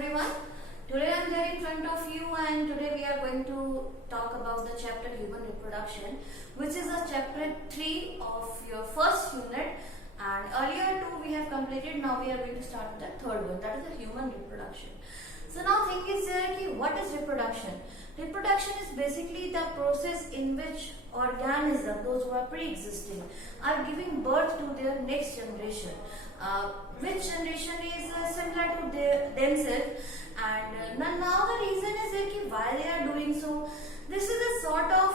everyone. Today I am there in front of you, and today we are going to talk about the chapter human reproduction, which is a chapter 3 of your first unit. And earlier two we have completed. Now we are going to start with the third one, that is the human reproduction. So now thing is there ki what is reproduction? Reproduction is basically the process in which organisms, those who are pre-existing, are giving birth to their next generation. Which generation is similar to themselves, and now the reason is that why they are doing so. This is a sort of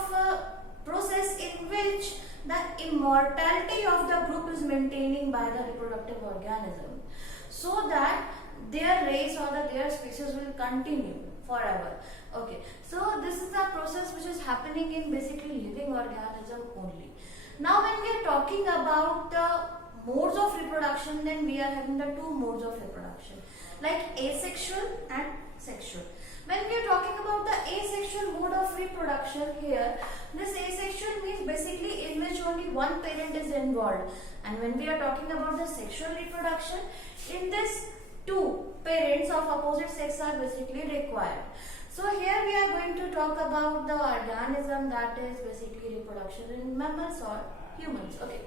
process in which the immortality of the group is maintaining by the reproductive organism, so that their race or their species will continue forever. Okay, so this is the process which is happening in basically living organism only. Now when we are talking about the modes of reproduction, then we are having the two modes of reproduction, like asexual and sexual. When we are talking about the asexual mode of reproduction here, this asexual means basically in which only one parent is involved, and when we are talking about the sexual reproduction, in this two parents of opposite sex are basically required. So here we are going to talk about the organism that is basically reproduction in mammals or humans. Okay.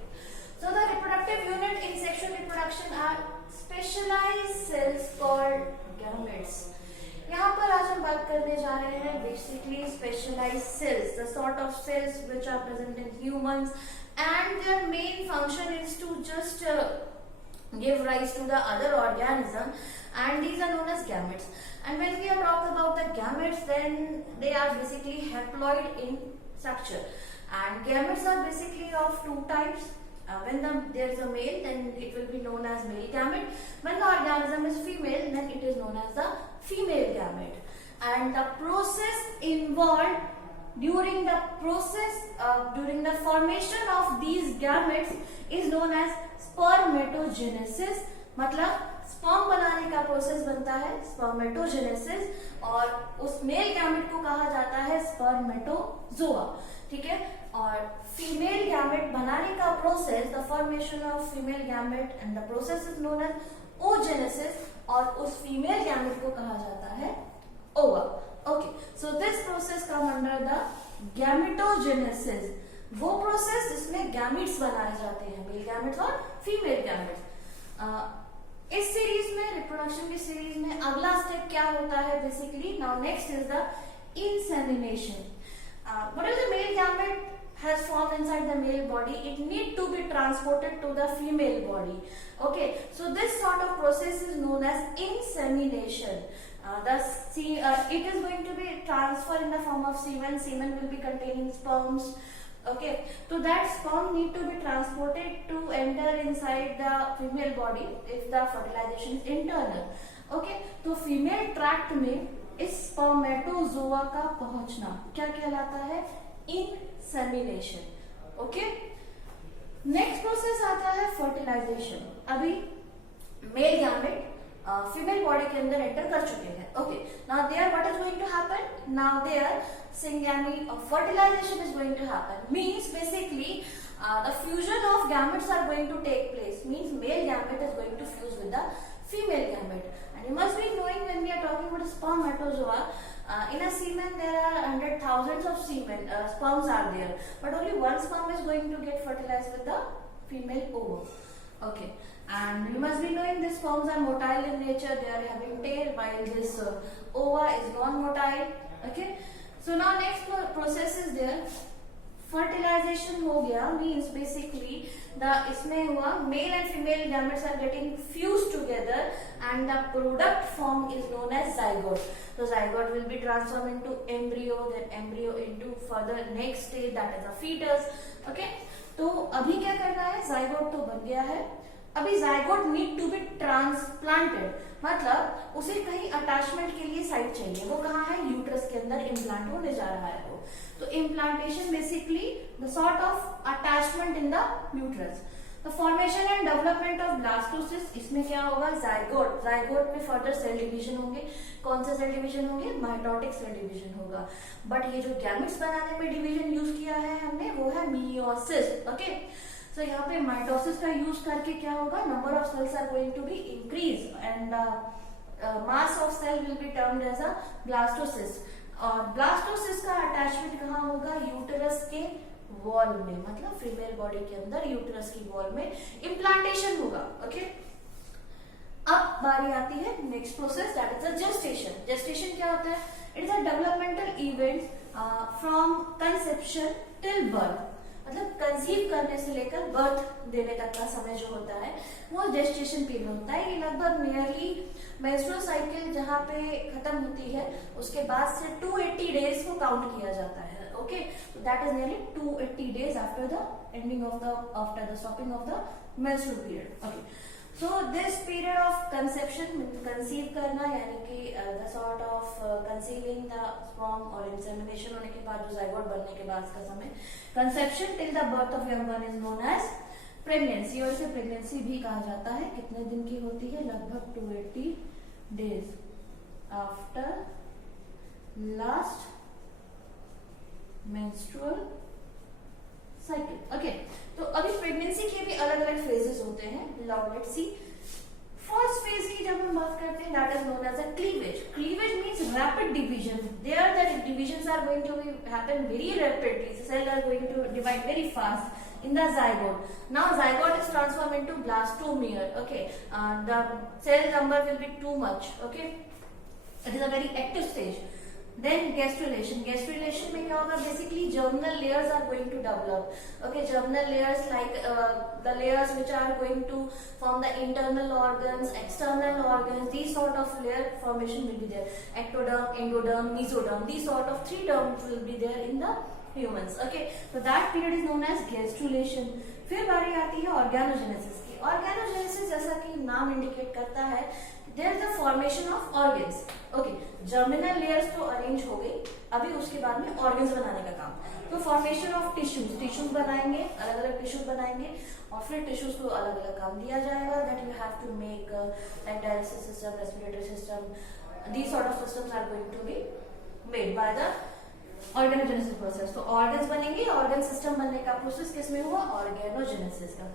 So the reproductive unit in sexual reproduction are specialized cells called gametes. यहाँ पर आज हम बात करने जा रहे हैं basically specialized cells, the sort of cells which are present in humans, and their main function is to just give rise to the other organism, and these are known as gametes. And when we are talking about the gametes, then they are basically haploid in structure, and gametes are basically of two types. When there is a male, then it will be known as male gamete. When the organism is female, then it is known as the female gamete. And the process involved during the formation of these gametes is known as spermatogenesis. मतलब sperm बनाने का process बनता है spermatogenesis, और उस male gamete को कहा जाता है स्पर्मेटोजोआ. ठीक है, और फीमेल गैमेट बनाने का process, the formation of female gamete and the process is known as oogenesis, और उस फीमेल गैमेट को कहा जाता है ova. Okay, so this process come under the gametogenesis, वो प्रोसेस जिसमें गैमेट्स बनाए जाते हैं, मेल गैमेट्स और फीमेल गैमेट्स. इस सीरीज में, रिप्रोडक्शन की सीरीज में अगला स्टेप क्या होता है basically? Now next is the insemination. Whatever the male gamete has formed inside the male body, it need to be transported to the female body. Okay, so this sort of process is known as insemination. It is going to be transferred in the form of semen. Semen will be containing sperms. Okay, so that sperm need to be transported to enter inside the female body if the fertilization is internal. Okay, तो female tract में इस spermatozoa का पहुंचना क्या कहलाता है? Insemination. Okay, next process आता है फर्टिलाइजेशन. अभी मेल गैमेट फीमेल बॉडी के अंदर एंटर कर चुके हैं. Okay, now there what is going to happen? Now there syngamy or fertilization is going to happen. Means basically the fusion of gametes are going to take place. Means male gamete is going to fuse with the female gamete. And you must be knowing, when we are talking about spermatozoa, in a semen there are 100,000 of sperms are there, but only one sperm is going to get fertilized with the female ovum. Okay, and you must be knowing these sperms are motile in nature. They are having tail, while this ova is non-motile. Okay, so now next process is there. Fertilization हो गया, means basically इसमें हुआ male and female gametes are getting fused together, and the product form is known as zygote. So zygote will be transformed into embryo, then embryo into further next stage, that is a fetus. Okay, तो अभी क्या करना है? zygote तो बन गया है, अभी zygote need to be transplanted. मतलब उसे कहीं अटैचमेंट के लिए साइट चाहिए. वो कहाँ है? यूट्रस के अंदर इम्प्लांट होने जा रहा है वो. तो implantation basically the sort of attachment in the uterus. The formation and development of blastocyst, इसमें क्या होगा? जाइगोट में फर्दर सेल डिवीजन होंगे. कौन से सेल डिवीजन होंगे? माइटोटिक सेल डिवीजन होगा. बट ये जो गैमेट्स बनाने में डिवीजन यूज किया है हमने, वो है मियोसिस. ओके, सो यहाँ पे माइटोसिस का यूज करके क्या होगा? Number of cells are going to be increase, and mass of cell will be termed as a blastocyst. और ब्लास्टोसिस्ट का अटैचमेंट कहाँ होगा? यूटेरस के वॉल में, मतलब फीमेल बॉडी के अंदर यूटेरस की वॉल में इम्प्लांटेशन होगा. ओके, अब बारी आती है next process, that is the gestation. Gestation क्या होता है? It is a developmental event from conception till birth. मतलब कंसीव करने से लेकर बर्थ देने तक का समय जो होता है वो जेस्टेशन पीरियड होता है. ये लगभग नियरली मेंस्ट्रुअल साइकिल जहाँ पे खत्म होती है उसके बाद से 280 डेज को काउंट किया जाता है. Okay, so that is nearly 280 days after the ending of after the stopping of the menstrual period. Okay, so this period of conception, conceive करना यानी कि the sort of conceiving the sperm और insemination होने के बाद जो zygote बनने के बाद का समय, conception till the birth of young one is known as pregnancy. और इसे pregnancy भी कहा जाता है. कितने दिन की होती है? लगभग 280 days after last menstrual cycle. Okay, तो अभी प्रेगनेंसी के भी अलग अलग फेजेस होते हैं. Now let's see. First phase की जब हम बात करते हैं, that is known as a cleavage. Cleavage means rapid division. There the divisions are going to be happen very rapidly. The cell are going to divide very fast in the zygote. Now zygote is transformed into blastomere. Okay, the cell number will be too much. Okay, it is a very active stage. Then gastrulation. Gastrulation में क्या होगा? Basically germinal layers are going to develop. Okay, germinal layers like the layers which are going to form the internal organs, external organs. These sort of layer formation will be there. Ectoderm, endoderm, mesoderm. These sort of 3 terms will be there in the humans. Okay, so that period is known as gastrulation. फिर बारी आती है organogenesis की. Organogenesis जैसा कि नाम indicate करता है, there is the formation of organs. Okay, germinal layers तो अरेंज हो गई. अभी उसके बाद में organs बनाने का काम. तो formation of tissues बनाएंगे, अलग अलग टिश्यूज बनाएंगे और फिर टिश्यूज को अलग अलग काम दिया जाएगा. that you have to make like dialysis system, respiratory system. These sort of systems are going to be made by the organogenesis process. तो ऑर्गन्स बनेंगे. ऑर्गन सिस्टम बनने का प्रोसेस किसमें हुआ? ऑर्गेनोजेनेसिस का.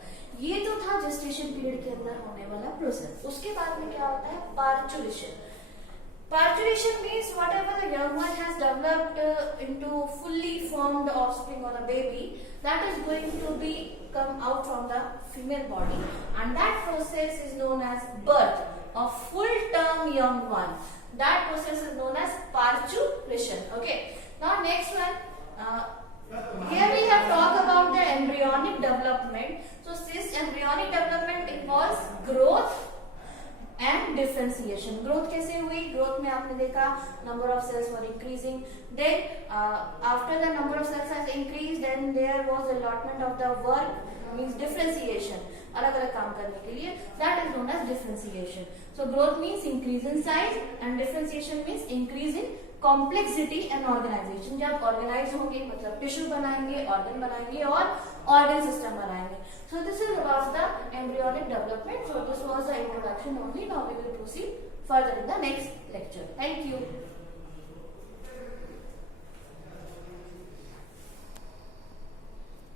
ये तो था जेस्टेशन पीरियड के अंदर होने वाला प्रोसेस. उसके बाद में क्या होता है? Parturition. Parturition means whatever the young one has developed into fully formed offspring or a baby, that is going to be come out from the female body, and that process is known as birth of full term young one. That process is known as parturition. Okay. Now next one, here we have talked about the embryonic development. So this embryonic development involves growth and differentiation. Growth कैसे हुई? Growth में आपने देखा number of cells were increasing. Then after the number of cells has increased, then there was allotment of the work, means differentiation. अलग अलग काम करने के लिए, that is known as differentiation. So growth means increase in size and differentiation means increase in complexity and organisation. जब organise होंगे मतलब tissue बनाएंगे, ऑर्गन बनाएंगे और ऑर्गन सिस्टम बनाएंगे. So this is about the embryonic development. So this was the introduction only. Now we will proceed further in the next lecture. Thank you.